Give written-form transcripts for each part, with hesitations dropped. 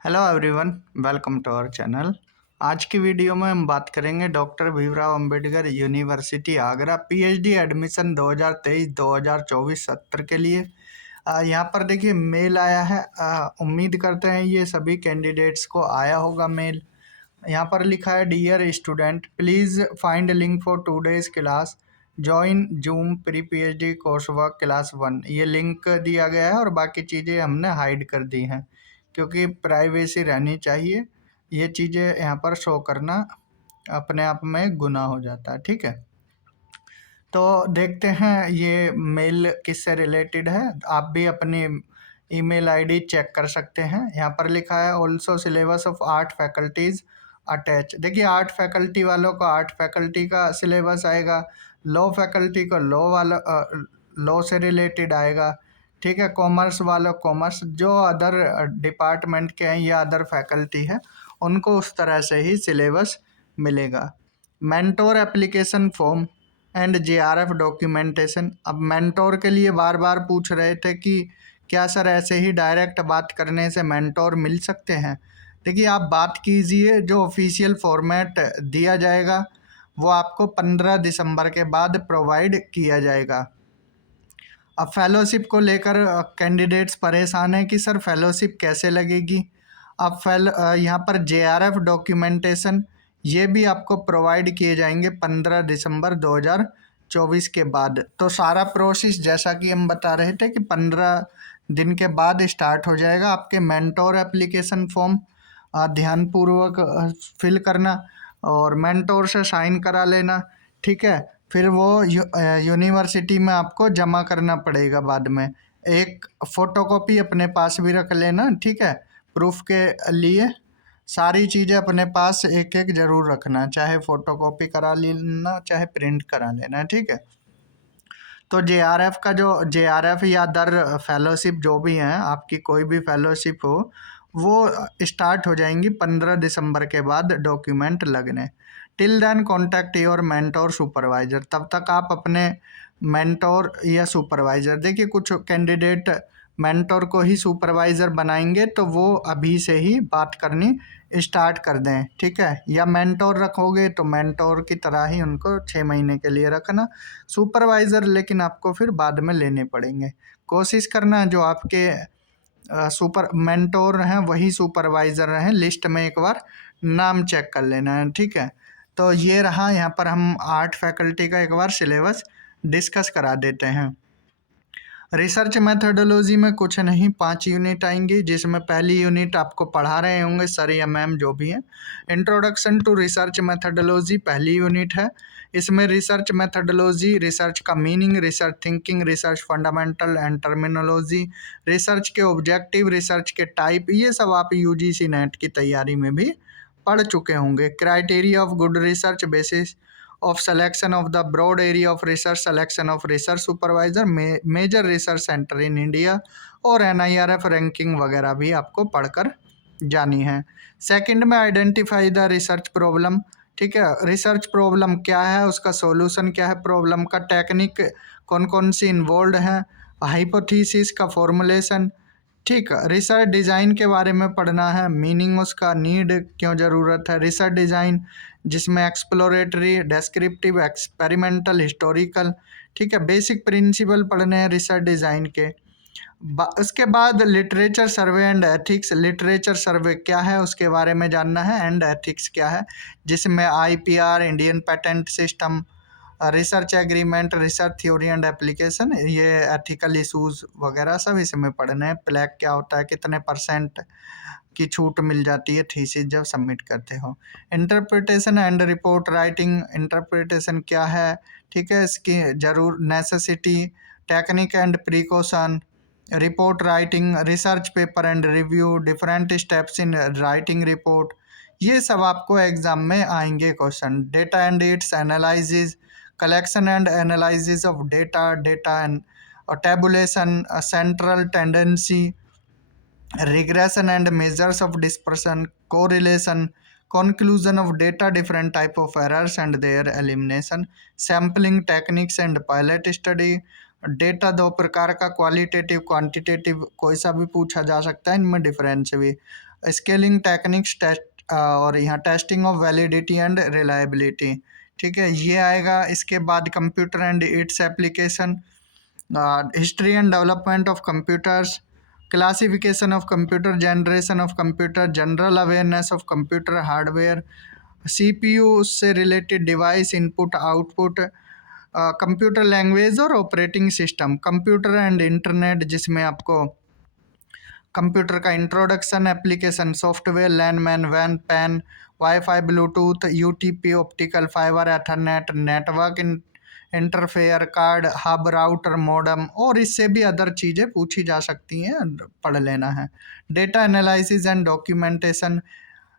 Hello everyone, welcome to our channel. आज की video में हम बात करेंगे doctor Bhimrao Ambedkar university Agra PhD admission 2023-2024 सत्र के लिए। यहाँ पर देखिए मेल आया है। उम्मीद करते हैं ये सभी कैंडिडेट्स को आया होगा मेल। यहाँ पर लिखा है, dear student, please find link for today's class, join Zoom pre PhD course work class 1। ये लिंक दिया गया है और बाकी चीज़ें हमने हाइड कर दी हैं क्योंकि प्राइवेसी रहनी चाहिए। ये चीज़ें यहाँ पर शो करना अपने आप में गुनाह हो जाता है, ठीक है। तो देखते हैं ये मेल किससे रिलेटेड है। आप भी अपनी ईमेल आईडी चेक कर सकते हैं। यहाँ पर लिखा है, also syllabus of art faculties attach. देखिए आर्ट फैकल्टी वालों को आर्ट फैकल्टी का सिलेबस आएगा, लॉ फैकल्टी को लॉ वाला लॉ से रिलेटेड आएगा, ठीक है। कॉमर्स वालों कॉमर्स, जो अदर डिपार्टमेंट के हैं या अदर फैकल्टी है उनको उस तरह से ही सिलेबस मिलेगा। Mentor application form and JRF documentation. अब मेंटोर के लिए बार बार पूछ रहे थे कि क्या सर ऐसे ही डायरेक्ट बात करने से मेंटोर मिल सकते हैं। देखिए आप बात कीजिए, जो ऑफिशियल फॉर्मेट दिया जाएगा वो आपको 15 दिसंबर के बाद प्रोवाइड किया जाएगा। अब फेलोशिप को लेकर कैंडिडेट्स परेशान हैं कि सर फेलोशिप कैसे लगेगी। अब यहाँ पर जेआरएफ डॉक्यूमेंटेशन ये भी आपको प्रोवाइड किए जाएंगे 15 दिसंबर 2024 के बाद। तो सारा प्रोसेस जैसा कि हम बता रहे थे कि 15 दिन के बाद स्टार्ट हो जाएगा। आपके मेंटोर एप्लीकेशन फॉर्म ध्यानपूर्वक फिल करना और मेंटोर से साइन करा लेना, ठीक है। फिर वो यूनिवर्सिटी में आपको जमा करना पड़ेगा बाद में। एक फ़ोटोकॉपी अपने पास भी रख लेना, ठीक है, प्रूफ के लिए। सारी चीज़ें अपने पास एक एक ज़रूर रखना, चाहे फ़ोटोकॉपी करा लेना चाहे प्रिंट करा लेना, ठीक है। तो जेआरएफ का जो जेआरएफ या अदर फेलोशिप जो भी हैं, आपकी कोई भी फेलोशिप हो, वो स्टार्ट हो जाएंगी 15 दिसंबर के बाद डॉक्यूमेंट लगने। Till then contact your mentor supervisor. तब तक आप अपने मेंटोर या सुपरवाइज़र, देखिए कुछ कैंडिडेट मेंटोर को ही सुपरवाइज़र बनाएंगे तो वो अभी से ही बात करनी स्टार्ट कर दें, ठीक है। या मेंटोर रखोगे तो मेंटोर की तरह ही उनको 6 महीने के लिए रखना। सुपरवाइज़र लेकिन आपको फिर बाद में लेने पड़ेंगे। कोशिश करना जो आपके सुपर मेंटोर हैं वही सुपरवाइज़र रहें। लिस्ट में एक बार नाम चेक कर लेना है, ठीक है। तो ये रहा, यहाँ पर हम आर्ट फैकल्टी का एक बार सिलेबस डिस्कस करा देते हैं। रिसर्च मेथडोलॉजी में कुछ नहीं, 5 यूनिट आएंगी, जिसमें पहली यूनिट आपको पढ़ा रहे होंगे सर या मैम जो भी हैं। इंट्रोडक्शन टू रिसर्च मेथडोलॉजी पहली यूनिट है। इसमें रिसर्च मेथडोलॉजी, रिसर्च का meaning, research thinking, research fundamental and terminology, research के ऑब्जेक्टिव, रिसर्च के टाइप, ये सब आप यूजीसी नेट की तैयारी में भी पढ़ चुके होंगे। Criteria of good research, basis of selection of the broad area of research, selection of research supervisor, major research centre in India और NIRF रैंकिंग वगैरह भी आपको पढ़कर जानी है। सेकंड में आइडेंटिफाई द रिसर्च प्रॉब्लम, ठीक है। रिसर्च प्रॉब्लम क्या है, उसका सॉल्यूशन क्या है, प्रॉब्लम का टेक्निक कौन कौन सी इन्वॉल्व है, हाइपोथेसिस का फॉर्मुलेशन, ठीक है। रिसर्च डिज़ाइन के बारे में पढ़ना है, मीनिंग उसका, नीड क्यों ज़रूरत है। रिसर्च डिज़ाइन जिसमें एक्सप्लोरेटरी, डेस्क्रिप्टिव, एक्सपेरिमेंटल, हिस्टोरिकल, ठीक है, बेसिक प्रिंसिपल पढ़ने हैं रिसर्च डिज़ाइन के। उसके बाद literature survey and ethics, literature survey क्या है उसके बारे में जानना है, एंड एथिक्स क्या है, जिसमें IPR, Indian patent system, research agreement, research theory and application, ये एथिकल इशूज़ वगैरह सब इसमें पढ़ने हैं। प्लैग क्या होता है, कितने % की छूट मिल जाती है थीसिस जब सबमिट करते हो। Interpretation and report writing, interpretation क्या है, ठीक है, इसकी ज़रूर necessity, technique and precaution, report writing, research paper and review, different steps in writing report, ये सब आपको एग्जाम में आएंगे question. Data and it's analysis, collection and analysis of data, data and tabulation, central tendency, regression and measures of dispersion, correlation, conclusion of data, different type of errors and their elimination, sampling techniques and pilot study, data दो प्रकार का, qualitative quantitative, कोई सा भी पूछा जा सकता है, इनमें डिफरेंस भी। स्केलिंग टेक्निक्स टेस्ट और यहाँ testing of validity and reliability, ठीक है, ये आएगा। इसके बाद computer and its application, history and development of computers, classification of computer, generation of computer, general awareness of computer hardware, CPU से related device, input output, computer language और operating system, computer and internet जिसमें आपको computer का introduction, application, software, LAN MAN, वैन, PAN, WiFi, Bluetooth, UTP, optical fibre, Ethernet, network interface card, hub, router, modem, और इससे भी other चीज़ें पूछी जा सकती हैं, पढ़ लेना है। Data analysis and documentation,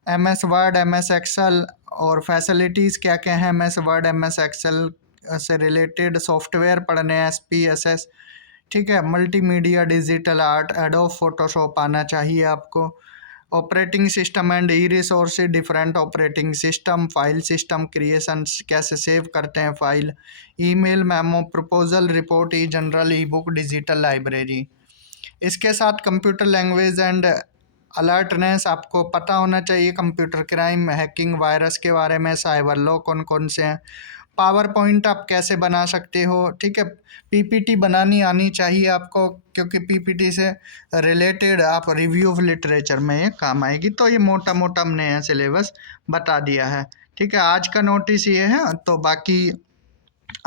MS Word, MS Excel, और फैसिलिटीज़ क्या क्या हैं MS वर्ड MS एक्सेल से रिलेटेड, सॉफ्टवेयर पढ़ने हैं, SPSS, ठीक है, multimedia, digital art, Adobe Photoshop आना चाहिए आपको, operating system and e resources, different operating system, file system creation, कैसे सेव करते हैं file, email, memo, proposal, report, e journal, e book, digital library. इसके साथ कंप्यूटर लैंग्वेज एंड अलर्टनेस आपको पता होना चाहिए, कंप्यूटर क्राइम, हैकिंग, वायरस के बारे में, साइबर लॉ कौन कौन से हैं, पावर पॉइंट आप कैसे बना सकते हो, ठीक है, PPT बनानी आनी चाहिए आपको, क्योंकि PPT से रिलेटेड आप रिव्यू ऑफ लिटरेचर में ये काम आएगी। तो ये मोटा मोटा हमने यहाँ सिलेबस बता दिया है, ठीक है। आज का नोटिस ये है, तो बाकी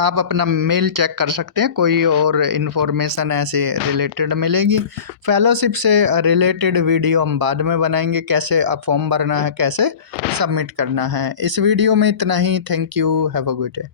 आप अपना मेल चेक कर सकते हैं, कोई और इन्फॉर्मेशन ऐसे रिलेटेड मिलेगी। फेलोशिप से रिलेटेड वीडियो हम बाद में बनाएंगे, कैसे आप फॉर्म भरना है, कैसे सबमिट करना है। इस वीडियो में इतना ही। Thank you, have a good day.